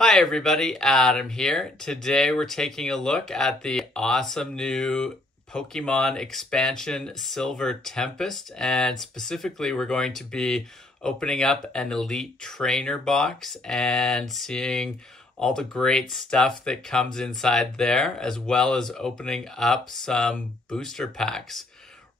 Hi everybody, Adam here. Today we're taking a look at the awesome new Pokemon expansion Silver Tempest, and specifically we're going to be opening up an Elite Trainer box and seeing all the great stuff that comes inside there, as well as opening up some booster packs.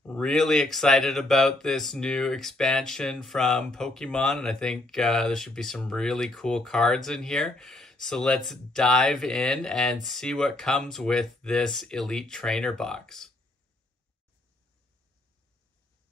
Really excited about this new expansion from Pokemon, and I think there should be some really cool cards in here. So let's dive in and see what comes with this Elite Trainer box.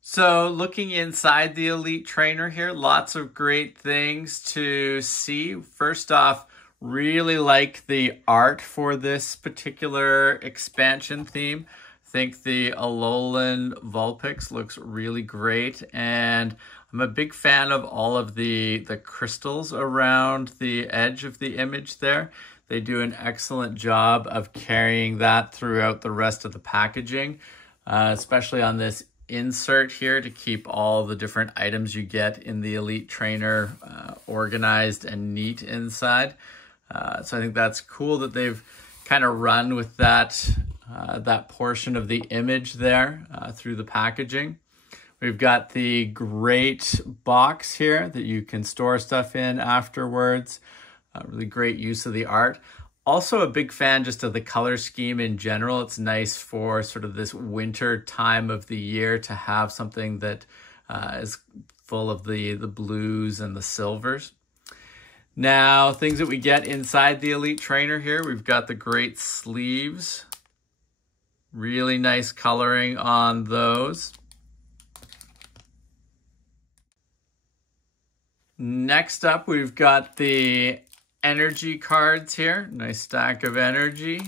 So looking inside the Elite Trainer here, lots of great things to see. First off, really like the art for this particular expansion theme. I think the Alolan Vulpix looks really great, and I'm a big fan of all of the crystals around the edge of the image there. They do an excellent job of carrying that throughout the rest of the packaging, especially on this insert here to keep all the different items you get in the Elite Trainer organized and neat inside. So I think that's cool that they've kind of run with that portion of the image there through the packaging. We've got the great box here that you can store stuff in afterwards. Really great use of the art. Also a big fan just of the color scheme in general. It's nice for sort of this winter time of the year to have something that is full of the blues and the silvers. Now, things that we get inside the Elite Trainer here, we've got the great sleeves. Really nice coloring on those. Next up, we've got the energy cards here. Nice stack of energy.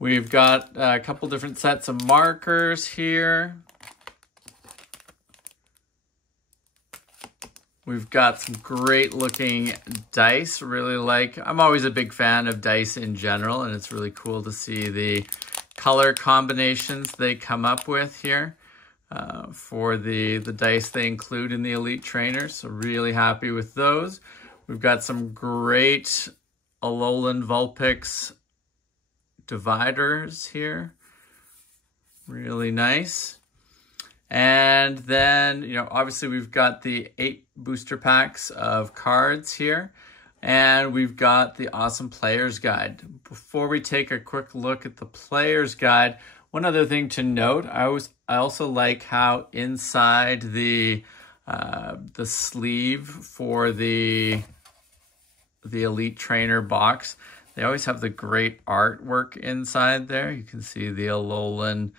We've got a couple different sets of markers here. We've got some great looking dice. I'm always a big fan of dice in general, and it's really cool to see the color combinations they come up with here for the dice they include in the Elite Trainer. So really happy with those. We've got some great Alolan Vulpix dividers here. Really nice. And then, obviously we've got the 8 booster packs of cards here. And we've got the awesome player's guide. Before we take a quick look at the player's guide, one other thing to note, I also like how inside the sleeve for the Elite Trainer box, they always have the great artwork inside there. You can see the Alolan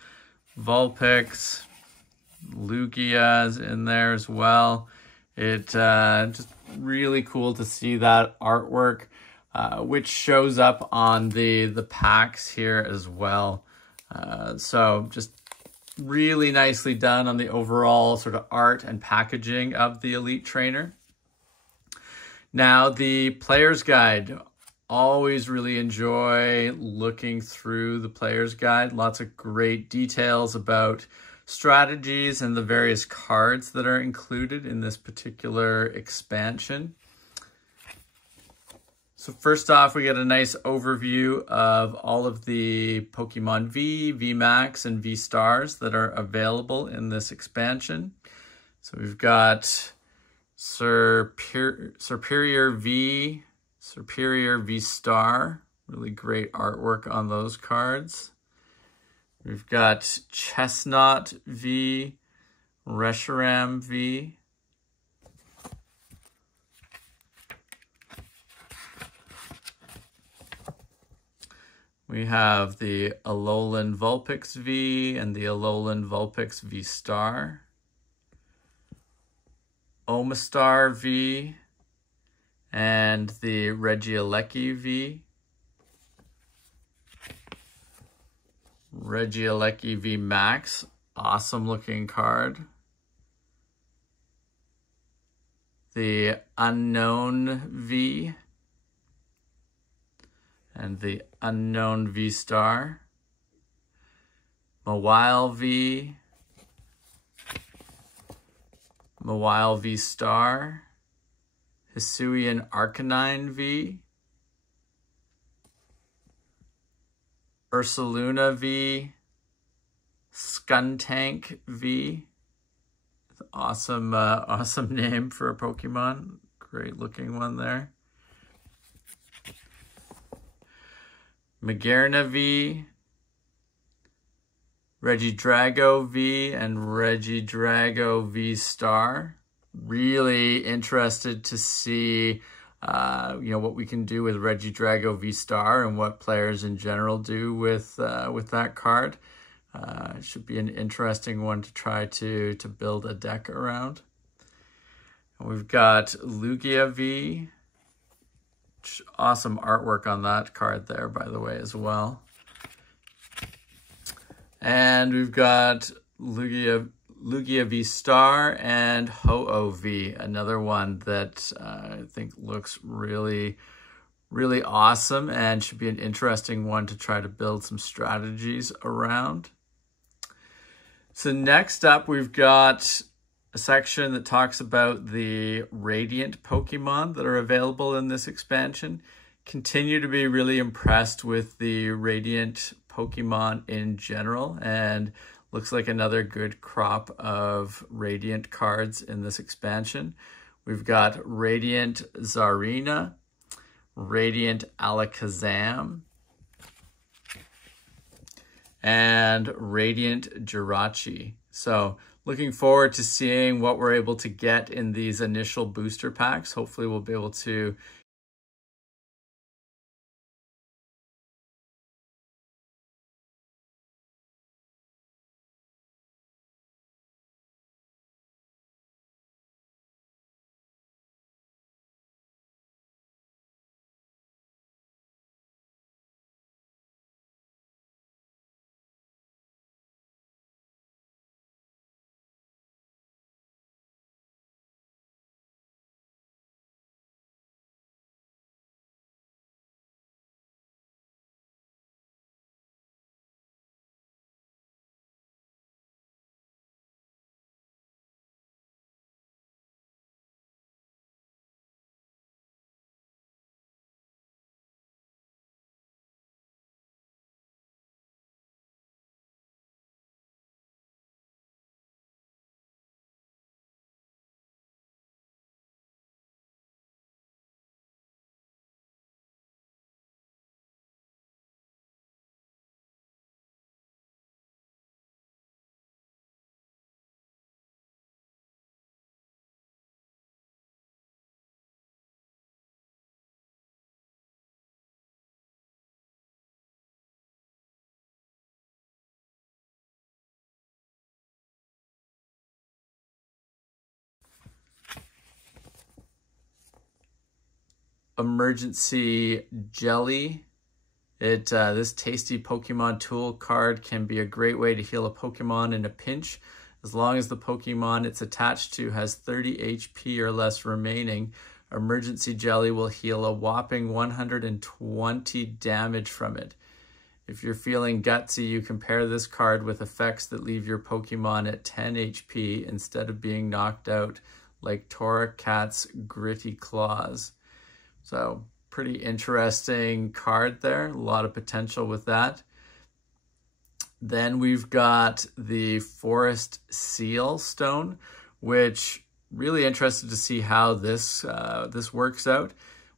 Vulpix, Lugia's in there as well. It just really cool to see that artwork, which shows up on the packs here as well. So just really nicely done on the overall sort of art and packaging of the Elite Trainer. Now, the player's guide. Always really enjoy looking through the player's guide. Lots of great details about strategies and the various cards that are included in this particular expansion. So first off, we get a nice overview of all of the Pokemon V, VMAX, and V-Stars that are available in this expansion. So we've got Superior V, Superior V-Star. Really great artwork on those cards. We've got Chestnut V, Reshiram V. We have the Alolan Vulpix V and the Alolan Vulpix V-Star. Omastar V and the Regieleki V. Regieleki V Max, awesome looking card. The Unknown V and the Unknown V-Star. Mawile V, Mawile V-Star, Hisuian Arcanine V, Ursaluna V, Skuntank V. Awesome, awesome name for a Pokemon. Great looking one there. Magearna V, Regidrago V, and Regidrago V Star. Really interested to see what we can do with Regidrago V Star and what players in general do with that card. It should be an interesting one to try to build a deck around. And we've got Lugia V. Awesome artwork on that card there, by the way, as well. And we've got Lugia V Star and Ho-Oh V, another one that I think looks really, really awesome and should be an interesting one to try to build some strategies around. So next up, we've got a section that talks about the Radiant Pokemon that are available in this expansion. Continue to be really impressed with the Radiant Pokemon in general, and looks like another good crop of Radiant cards in this expansion. We've got Radiant Zarina, Radiant Alakazam, and Radiant Jirachi. So looking forward to seeing what we're able to get in these initial booster packs. Hopefully we'll be able to Emergency Jelly. This tasty Pokemon tool card can be a great way to heal a Pokemon in a pinch. As long as the Pokemon it's attached to has 30 HP or less remaining, Emergency Jelly will heal a whopping 120 damage from it. If you're feeling gutsy, you can pair this card with effects that leave your Pokemon at 10 HP instead of being knocked out, like Torracat's Gritty Claws. So pretty interesting card there. A lot of potential with that. Then we've got the Forest Seal Stone, which really interested to see how this works out.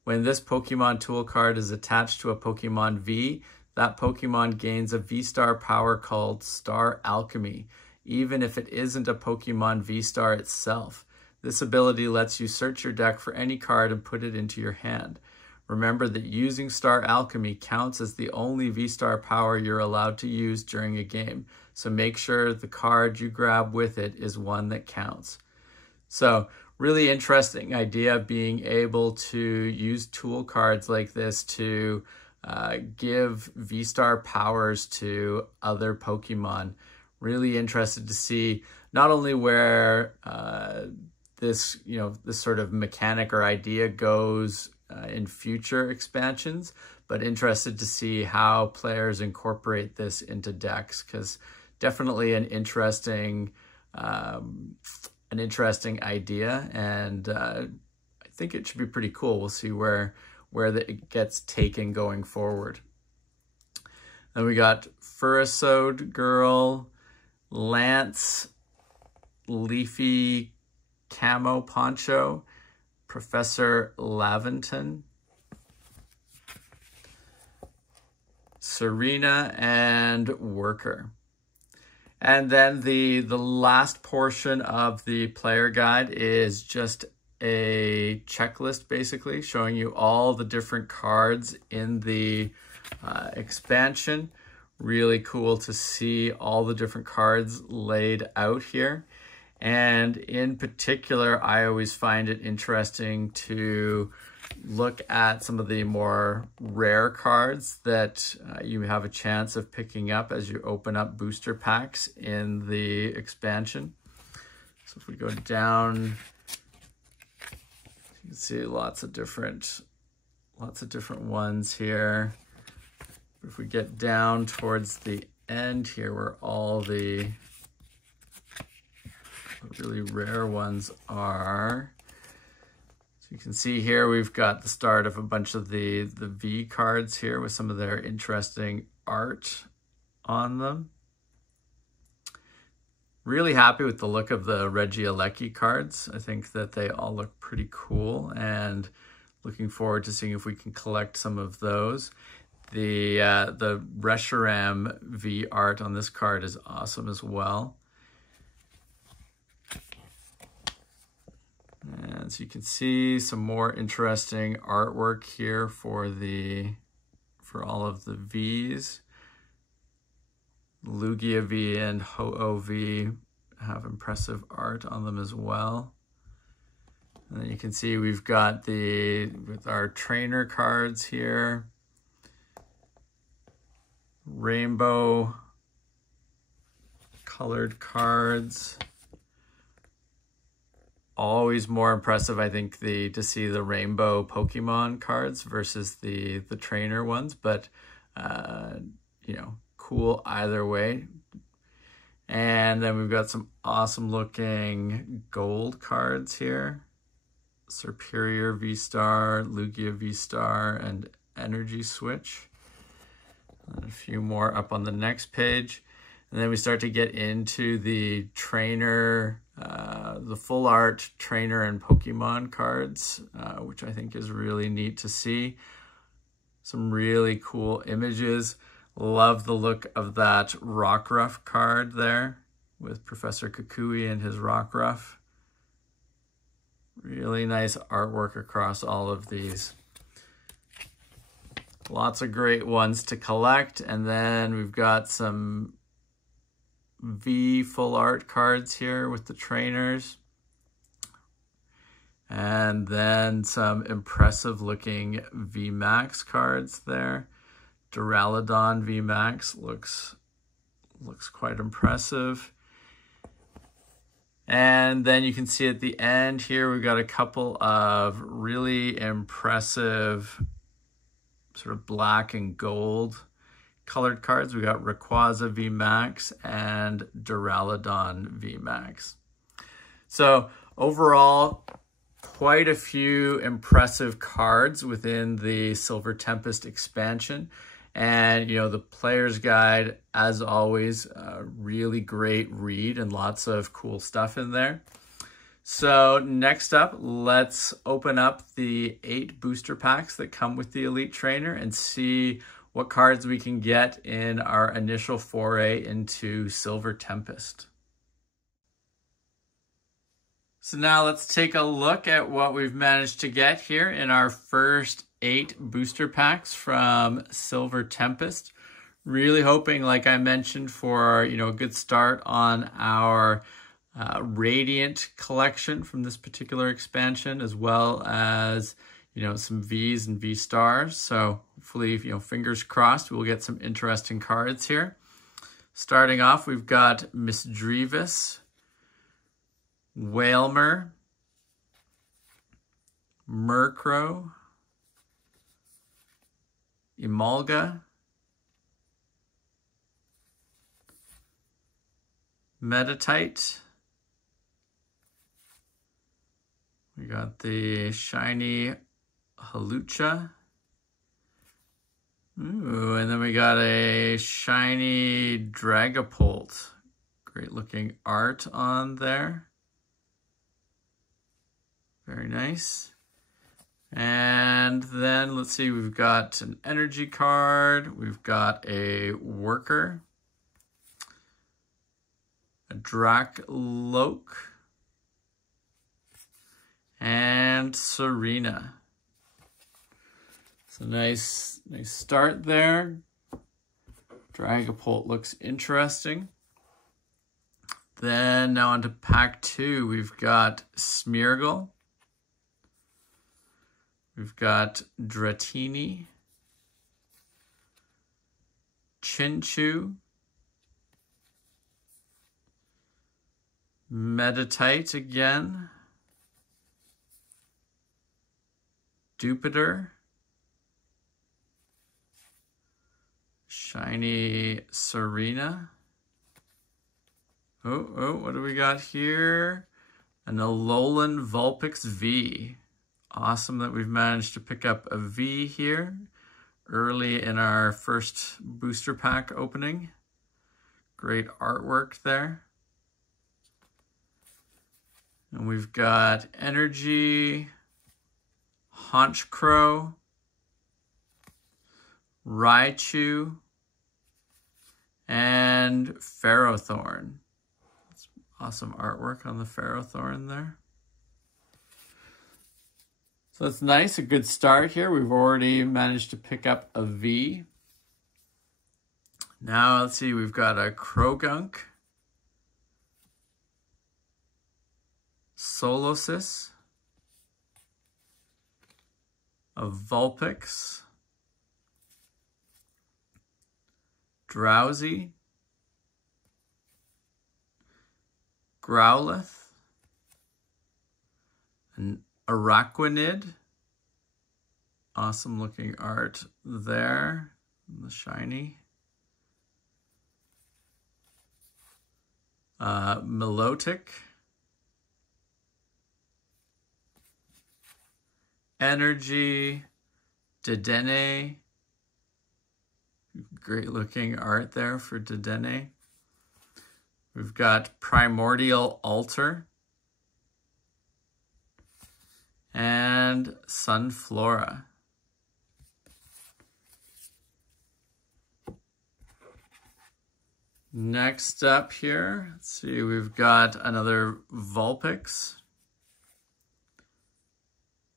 When this Pokemon tool card is attached to a Pokemon V, that Pokemon gains a V-Star power called Star Alchemy, even if it isn't a Pokemon V-Star itself. This ability lets you search your deck for any card and put it into your hand. Remember that using Star Alchemy counts as the only V-Star power you're allowed to use during a game, so make sure the card you grab with it is one that counts. So, really interesting idea of being able to use tool cards like this to give V-Star powers to other Pokemon. Really interested to see not only where this sort of mechanic or idea goes in future expansions, but interested to see how players incorporate this into decks, because definitely an interesting idea, and I think it should be pretty cool. We'll see where it gets taken going forward. Then we got Furisode Girl, Lance, Leafy Camo Poncho, Professor Laventon, Serena, and Worker. And then the last portion of the player guide is just a checklist, basically, showing you all the different cards in the expansion. Really cool to see all the different cards laid out here. And in particular, I always find it interesting to look at some of the more rare cards that you have a chance of picking up as you open up booster packs in the expansion. So if we go down, you can see lots of different ones here. If we get down towards the end here, where all the really rare ones are, so you can see here we've got the start of a bunch of the V cards here with some of their interesting art on them. Really happy with the look of the Regieleki cards. I think that they all look pretty cool, and looking forward to seeing if we can collect some of those. The Reshiram V art on this card is awesome as well. And so you can see some more interesting artwork here for all of the Vs. Lugia V and Ho-Oh V have impressive art on them as well. And then you can see we've got with our trainer cards here, rainbow colored cards. Always more impressive, I think, to see the rainbow Pokemon cards versus the trainer ones, but you know, cool either way. And then we've got some awesome looking gold cards here. Superior V-Star, Lugia V-Star, and Energy Switch. And a few more up on the next page. And then we start to get into the trainer, the full art trainer and Pokemon cards, which I think is really neat to see. Some really cool images. Love the look of that Rockruff card there with Professor Kukui and his Rockruff. Really nice artwork across all of these. Lots of great ones to collect. And then we've got some V full art cards here with the trainers. And then some impressive looking VMAX cards there. Duraludon VMAX looks quite impressive. And then you can see at the end here, we've got a couple of really impressive sort of black and gold colored cards. We got Rayquaza VMAX and Duraludon VMAX. So overall, quite a few impressive cards within the Silver Tempest expansion. And, you know, the player's guide, as always, really great read and lots of cool stuff in there. So next up, let's open up the 8 booster packs that come with the Elite Trainer and see what cards we can get in our initial foray into Silver Tempest. So now let's take a look at what we've managed to get here in our first 8 booster packs from Silver Tempest. Really hoping, like I mentioned, for a good start on our Radiant collection from this particular expansion, as well as some V's and V stars. So hopefully, fingers crossed, we'll get some interesting cards here. Starting off, we've got Misdreavus, Wailmer, Murkrow, Emolga, Meditite. We got the shiny Halucha, Ooh, and then we got a shiny Dragapult. Great looking art on there. Very nice. And then let's see, we've got an energy card. We've got a worker. A Drakloak. And Serena. It's a nice start there. Dragapult looks interesting. Then now on to pack 2, we've got Smeargle. We've got Dratini. Chinchou. Meditite again. Jupiter. Shiny Serena. Oh, what do we got here? An Alolan Vulpix V. Awesome that we've managed to pick up a V here early in our first booster pack opening. Great artwork there. And we've got Energy, Honchkrow, Raichu, and Ferrothorn. That's awesome artwork on the Ferrothorn there. So it's nice, a good start here. We've already managed to pick up a V. Now let's see, we've got a Krogunk, Solosis, a Vulpix, Drowsy, Growlithe, an Araquanid. Awesome looking art there, the shiny. Milotic, Energy, Dedenne. Great looking art there for Dedenne. We've got Primordial Altar and Sunflora. Next up here, let's see, we've got another Vulpix,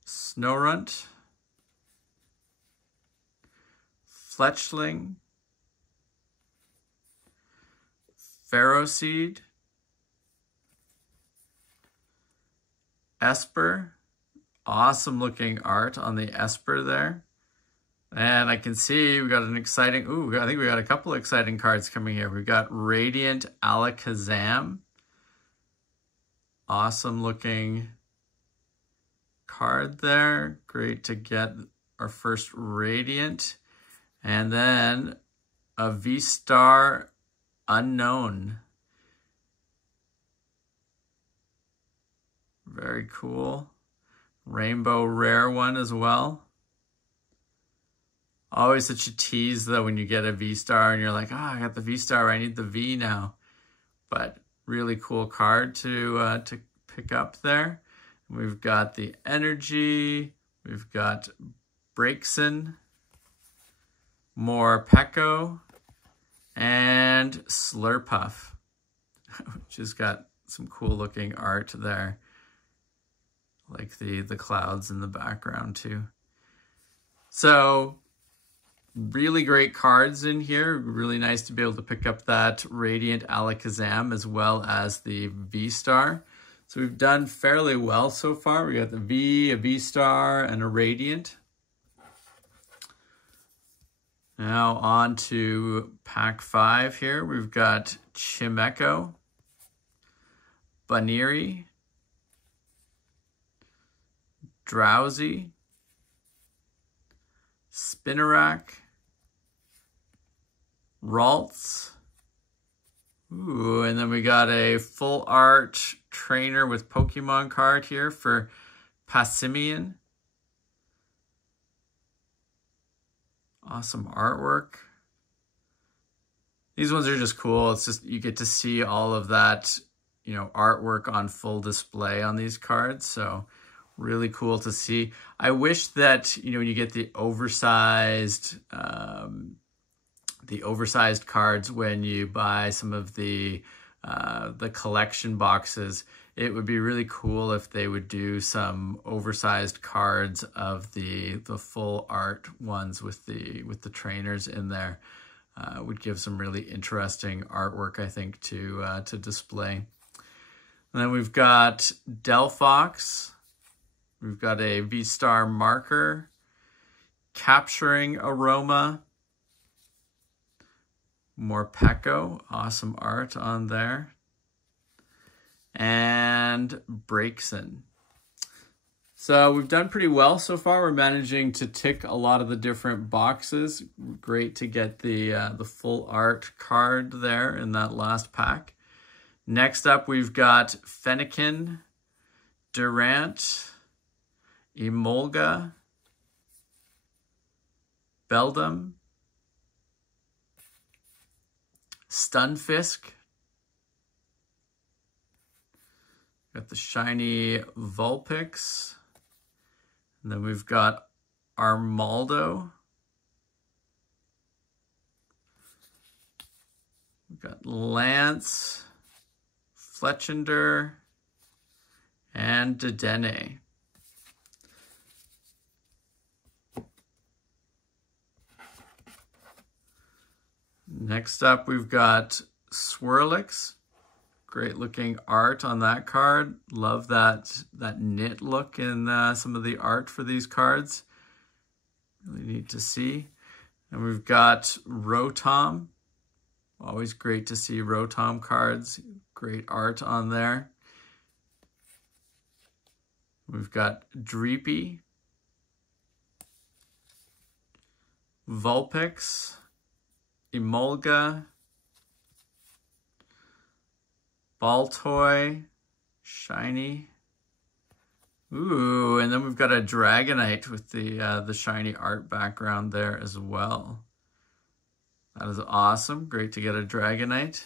Snorunt, Fletchling, Ferroseed, Esper. Awesome looking art on the Esper there. And I can see we got an exciting, I think we got a couple of exciting cards coming here. We've got Radiant Alakazam. Awesome looking card there. Great to get our first Radiant. And then a V-Star Unknown. Very cool. Rainbow rare one as well. Always such a tease though when you get a V-Star and you're like, I got the V-Star, I need the V now. But really cool card to pick up there. We've got the Energy, we've got Braixen, more Peko, and Slurpuff, which has got some cool looking art there. Like the clouds in the background too. So really great cards in here. Really nice to be able to pick up that Radiant Alakazam as well as the V-Star. So we've done fairly well so far. We got the V, a V-Star, and a Radiant. Now on to pack 5 here. We've got Chimecho, Baniri, Drowsy, Spinarak, Ralts. And then we got a full art trainer with Pokemon card here for Passimian. Awesome artwork. These ones are just cool. It's just, you get to see all of that, you know, artwork on full display on these cards. So really cool to see. I wish that, you know, when you get the oversized cards when you buy some of the collection boxes, it would be really cool if they would do some oversized cards of the full art ones with the trainers in there. Would give some really interesting artwork, I think, to display. And then we've got Delphox. We've got a V-Star marker, Capturing Aroma, Morpeko, awesome art on there, and Braixen. So we've done pretty well so far. We're managing to tick a lot of the different boxes. Great to get the full art card there in that last pack. Next up, we've got Fennekin, Durant, Emolga, Beldum, Stunfisk. Got the shiny Vulpix. And then we've got Armaldo. We've got Lance, Fletchender, and Dedenne. Next up, we've got Swirlix. Great looking art on that card. Love that knit look in some of the art for these cards. Really neat to see. And we've got Rotom. Always great to see Rotom cards. Great art on there. We've got Dreepy, Vulpix, Emolga, Baltoy, shiny. Ooh, and then we've got a Dragonite with the shiny art background there as well. That is awesome. Great to get a Dragonite.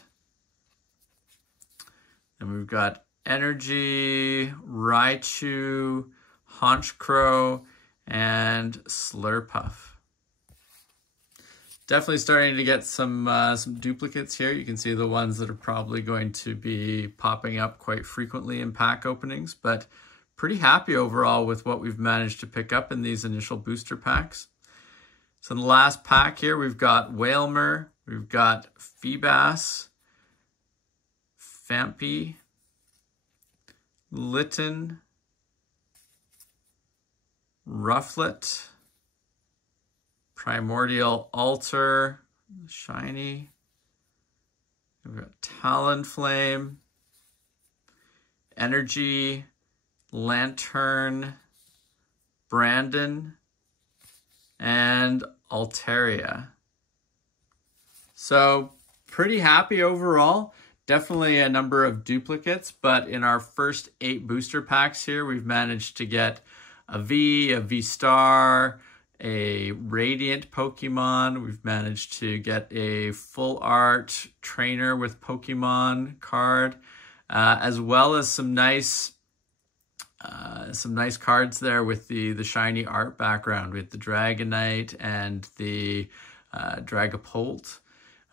And we've got Energy, Raichu, Honchkrow, and Slurpuff. Definitely starting to get some duplicates here. You can see the ones that are probably going to be popping up quite frequently in pack openings, but pretty happy overall with what we've managed to pick up in these initial booster packs. So in the last pack here, we've got Wailmer, we've got Feebas, Fampi, Litten, Rufflet, Primordial Altar, shiny. We've got Talonflame, Energy, Lantern, Brandon, and Altaria. So pretty happy overall. Definitely a number of duplicates, but in our first 8 booster packs here, we've managed to get a V-Star, a Radiant Pokemon. We've managed to get a full art trainer with Pokemon card, as well as some nice cards there with the shiny art background with the Dragonite and the Dragapult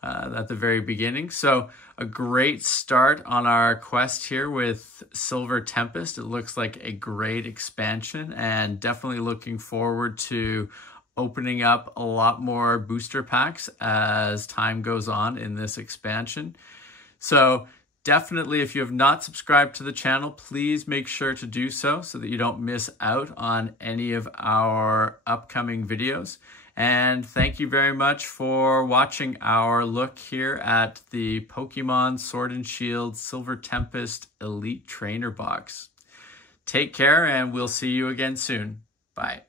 at the very beginning. So a great start on our quest here with Silver Tempest. It looks like a great expansion, and definitely looking forward to opening up a lot more booster packs as time goes on in this expansion. So definitely, if you have not subscribed to the channel, please make sure to do so that you don't miss out on any of our upcoming videos. And thank you very much for watching our look here at the Pokemon Sword and Shield Silver Tempest Elite Trainer Box. Take care, and we'll see you again soon. Bye.